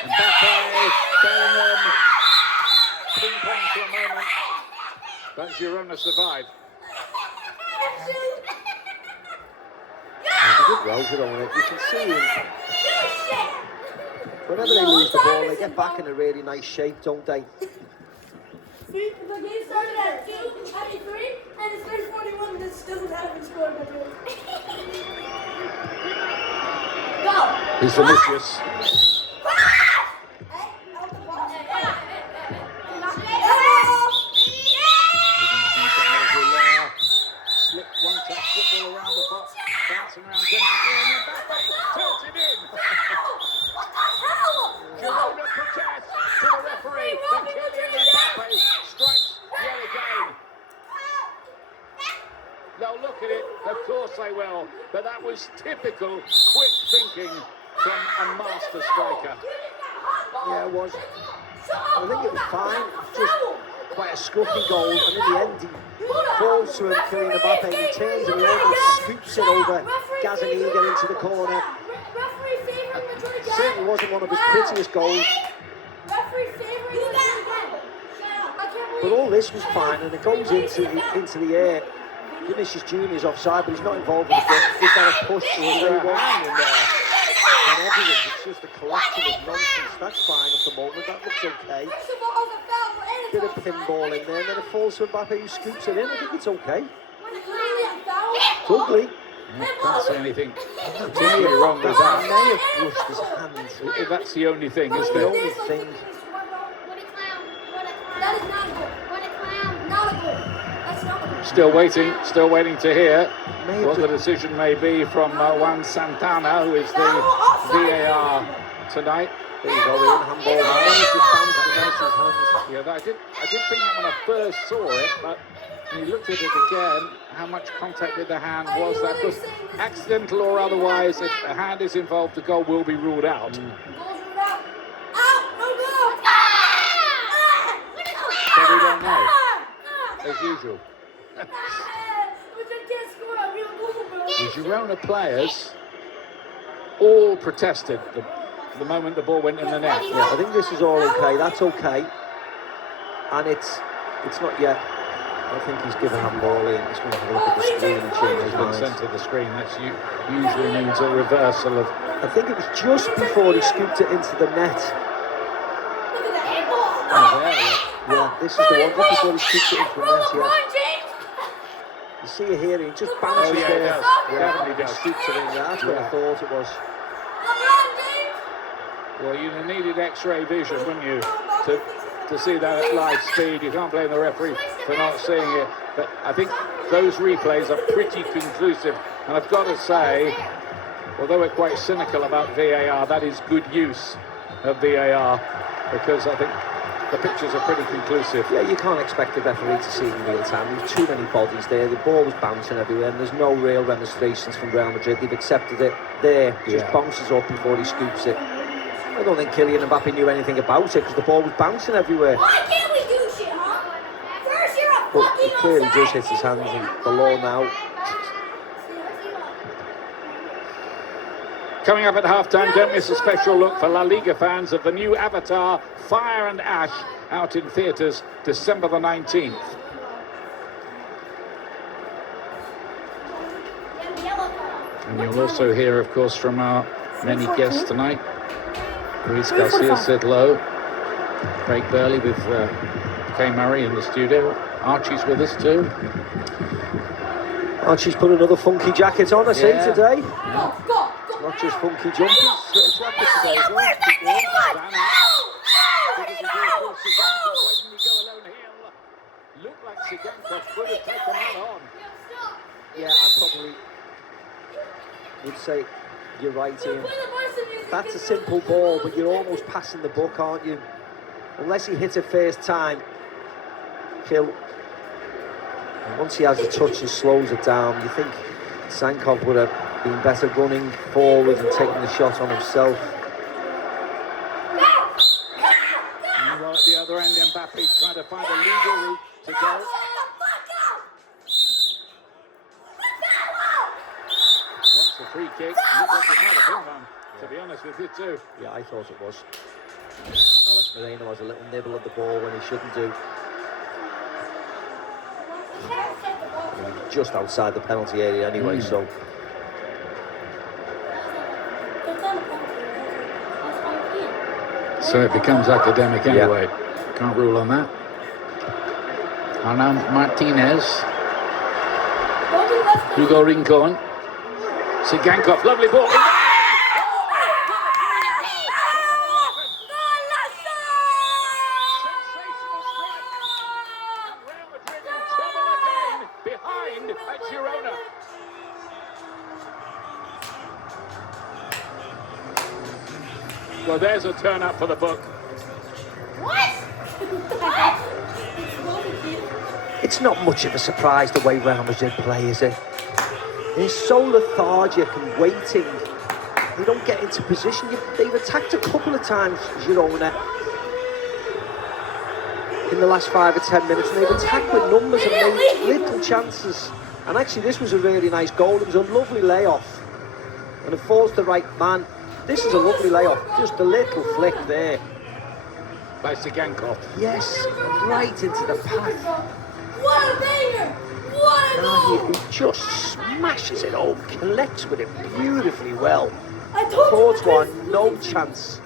Mbappe. Bellingham. Ping pong for a moment. But Girona survive. He's a good rouser on it. You can see him. Whenever they lose the ball, they get back in a really nice shape, don't they? The game started at 3, and it's 3:41. This doesn't happen. Scored by Go! Here's Vinicius. Slip one touch football around the box, bouncing around Mbappe turns it in. What the hell? Girona protests to the referee, but Kylian Mbappe strikes yet again. They'll look at it, of course they will, but that was typical quick thinking from a master striker. Yeah, it was. I think it was fine. Just quite a scruffy goal, and in the end, he falls to him, Kylian Mbappe, and he turns and he almost scoops it over Gazaniga into the corner. Certainly wasn't one of his prettiest goals. But all this was fine, and it goes into the air. Vinicius Junior's offside, but he's not involved with it. He's got a push to the and everything. It's just a collection of nonsense. That's fine at the moment. That looks okay. Bit of pinball in there, and then it falls to Mbappe, who scoops it in. I think it's okay. It's ugly. Can't say anything particularly wrong with that. He may have brushed his hands. That's the only thing, isn't The it? only thing. That is not a goal. What a clown. Not a goal. That's not a goal. Still waiting to hear what the decision may be from Juan Santana, who is the VAR tonight. There you go, Ian. Handball. Yeah, I did think that when I first saw it, but when you looked at it again, how much contact with the hand was that? Was accidental or otherwise, if a hand is involved, the goal will be ruled out. Goals ruled out. Out! No goal! But we don't know, as usual. The Girona players all protested the moment the ball went in the net. Yeah, I think this is all okay. That's okay. And it's not yet. I think he's given handball in. He's going to have a look at the screen and change his He's been mind. sent to the screen. That's usually means a reversal of. I think it was just before he scooped it into the net. Yeah, this is the one. Just before he scooped it into the net, yeah. You see it here, he just bounces yeah, there. he does. Yeah, Definitely he does. scoops it in there. That's what I thought it was. Well, you needed X-ray vision, wouldn't you, to see that at live speed. You can't blame the referee for not seeing it. But I think those replays are pretty conclusive. And I've got to say, although we're quite cynical about VAR, that is good use of VAR, because I think the pictures are pretty conclusive. Yeah, you can't expect the referee to see it in real time. There's too many bodies there. The ball was bouncing everywhere, and there's no real demonstrations from Real Madrid. They've accepted it there. Just bounces up before he scoops it. I don't think Kylian Mbappe knew anything about it because the ball was bouncing everywhere. Why can't we do shit, huh? First you're a But fucking it clearly offside. just hits his hands, and the law now. Coming up at halftime, don't miss a special look for La Liga fans of the new Avatar, Fire and Ash, out in theatres December the 19th. And you'll also hear, of course, from our many guests tonight. Luis Garcia, Sid Lowe, Craig Burley with Kay Murray in the studio. Archie's with us too. Archie's put another funky jacket on, I see, today. Go, go. Not just funky jumpers, jackets today as well. Looked like Sigankov could have taken that on. Yeah, I probably would say you're right, Ian. That's a simple ball, but you're almost passing the buck, aren't you? Unless he hits it first time, and once he has a touch and slows it down, you think Sankov would have been better running forward and taking the shot on himself. Meanwhile, at the other end, Mbappe trying to find a legal route to go. Wants the free kick. Looked like it might have been one, to be honest with you too. Yeah, I thought it was. Alex Moreno has a little nibble at the ball when he shouldn't do. Just outside the penalty area anyway, so. So it becomes academic anyway. Can't rule on that. Arnaud Martinez. Hugo Rincon. Sigankov, lovely ball. Behind at Girona. Well, there's a turn up for the book. What? It's not much of a surprise the way Real Madrid play, is it? They're so lethargic and waiting. They don't get into position. They've attacked a couple of times, Girona, in the last 5 or 10 minutes, and they've attacked with numbers and made little chances. And actually, this was a really nice goal. It was a lovely layoff, and it falls the right man. This is a lovely layoff, just a little flick there. By Sigankov. Yes, right into the path. What a banger! What a goal! He just smashes it home, collects with it beautifully well. I told Courtois, no chance.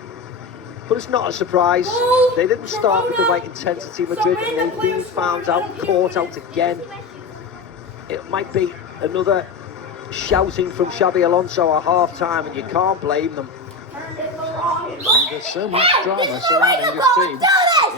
But it's not a surprise. They didn't start with the right intensity, Madrid, and they've been found out, caught out again. It might be another shouting from Xabi Alonso at half-time, and you can't blame them. And there's so much drama surrounding this team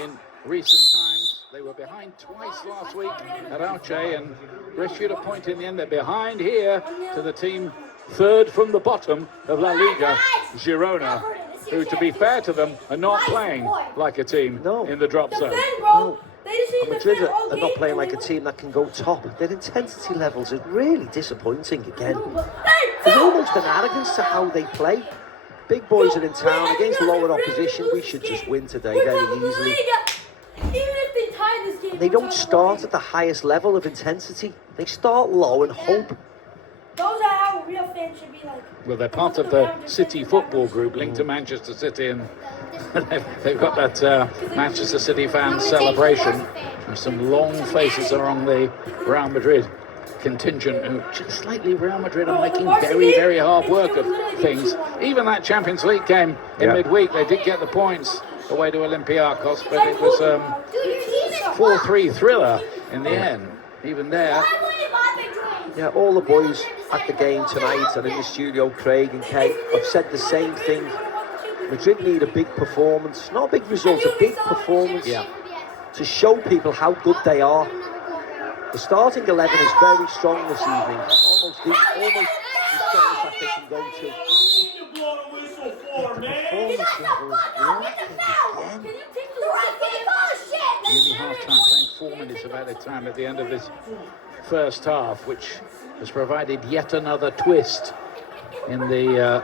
in recent times. They were behind twice last week at Elche, and Brescia a point in the end. They're behind here to the team third from the bottom of La Liga, Girona, who, to be fair to them, are not playing like a team in the drop zone. No. And Madrid are not playing like a team that can go top. Their intensity levels are really disappointing again. There's almost an arrogance to how they play. Big boys are in town against lower opposition. We should just win today very easily. And they don't start at the highest level of intensity. They start low and hope. Those are how real fans should be like. Well, they're part of the City football group linked to Manchester City, and they've got that Manchester City fan celebration. And some long faces around the Real Madrid contingent who just slightly Real Madrid are making very, very hard work of things. Even that Champions League game in midweek, they did get the points away to Olympiacos, but it was a 4-3 thriller in the end. Even there. Yeah, all the boys at the game tonight and in the studio, Craig and Kate, have said the same thing. Madrid need a big performance, not a big result, a big performance to show people how good they are. The starting 11 is very strong this evening, almost the strongest that they can go to. But the performance level is lacking again. Nearly half-time, playing 4 minutes of added time at the end of this first half, which has provided yet another twist in the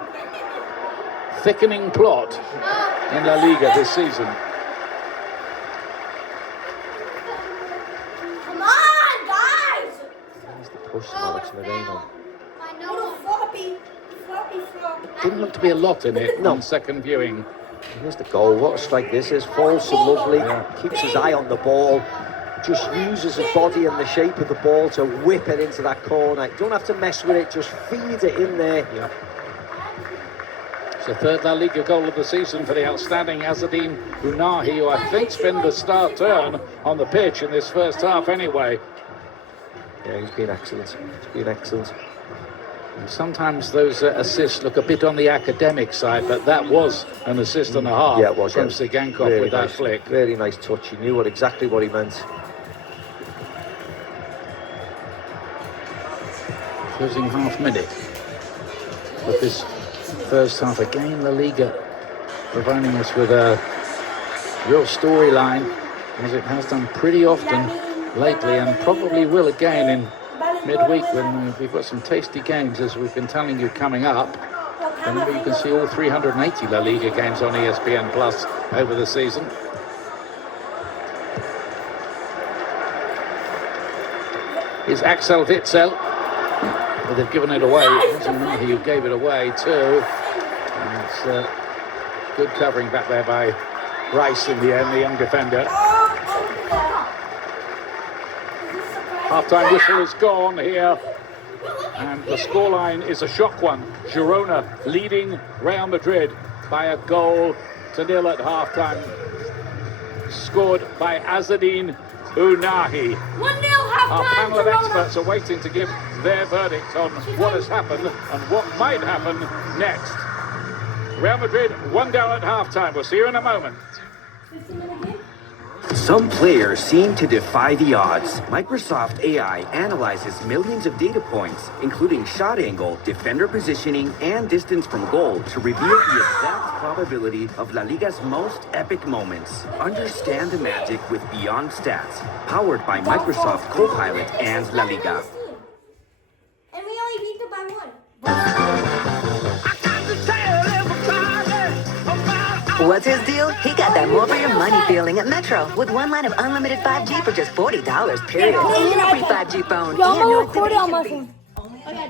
thickening plot in La Liga this season. Come on, guys! Here's the push from Alex Moreno. Didn't look to be a lot in it on second viewing. Here's the goal. What a strike this is. Falls and lovely. Keeps his eye on the ball. Just uses his body and the shape of the ball to whip it into that corner. You don't have to mess with it. Just feed it in there. It's the third La Liga goal of the season for the outstanding Azzedine Unahi, who I think's been the star turn on the pitch in this first half anyway. Yeah, he's been excellent. He's been excellent. And sometimes those assists look a bit on the academic side, but that was an assist and a half from Sigankov really with that nice, flick. Really nice touch. He knew exactly what he meant. Closing half minute of this first half. Again, La Liga providing us with a real storyline, as it has done pretty often lately, and probably will again in midweek when we've got some tasty games, as we've been telling you, coming up. Remember, you can see all 380 La Liga games on ESPN Plus over the season. Is Axel Witsel, but they've given it away. It wasn't Mahi who gave it away too. And it's good covering back there by Rice in the end, the young defender. Half-time whistle is gone here, and the scoreline is a shock one. Girona leading Real Madrid by a goal to nil at half-time, scored by Azzedine Unahi. 1-0 half-time. Our panel of experts are waiting to give their verdict on what has happened and what might happen next. Real Madrid 1 down at half-time. We'll see you in a moment. Some players seem to defy the odds. Microsoft AI analyzes millions of data points, including shot angle, defender positioning, and distance from goal to reveal the exact probability of La Liga's most epic moments. Understand the magic with Beyond Stats, powered by Microsoft Copilot and La Liga. And we only beat them by 1. What's his deal? He got that more for your money feeling at Metro with 1 line of unlimited 5G for just $40, period. And a free 5G phone. Yo, I'm gonna record it on my phone. Okay,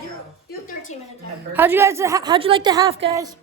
do 13 minutes. How'd you like the half, guys?